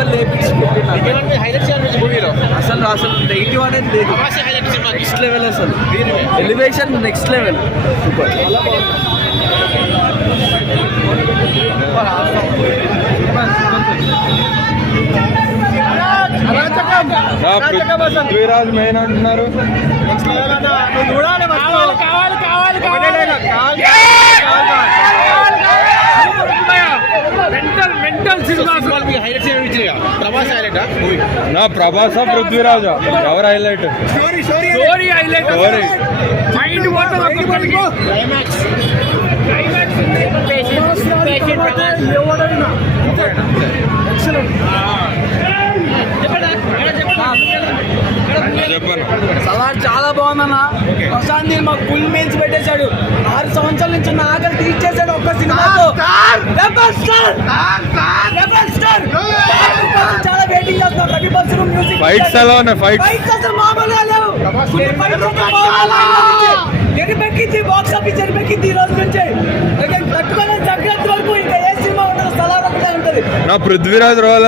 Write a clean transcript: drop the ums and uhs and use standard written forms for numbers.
Level అసలు అసలు negative అనేది లేదు. నెక్స్ట్ లెవెల్ అసలు elevation next level super. Prithviraj main అంటున్నారు. నా ప్రభాస్ పృథ్వీరాజ్ ఎవరు హైలైట్? సలార్ చాలా బాగుందన్న. ప్రశాంత్ మాకు ఫుల్ మీల్స్ పెట్టేశాడు. 6 సంవత్సరాల నుంచి ఉన్న ఆకలి తీర్చేశాడు ఒక్క సినిమాతో. చాలా వెయిటింగ్ చేస్తున్నాం. రవి బస్సు మ్యూజిక్ ఫైట్స్ ఎలా ఉన్నాయి? ఫైట్స్ అసలు మామూలుగా లేవు. ఎరిపెక్కింది బాక్స్ ఆఫీస్ ఎరిపెక్కింది ఈ రోజు నుంచి. తట్టుకోలేని సంక్రాంతి వరకు ఇంకా ఏ సినిమా ఉండదు. సలార్ ఒకటే ఉంటుంది. నా పృథ్వీరాజ్ రోల్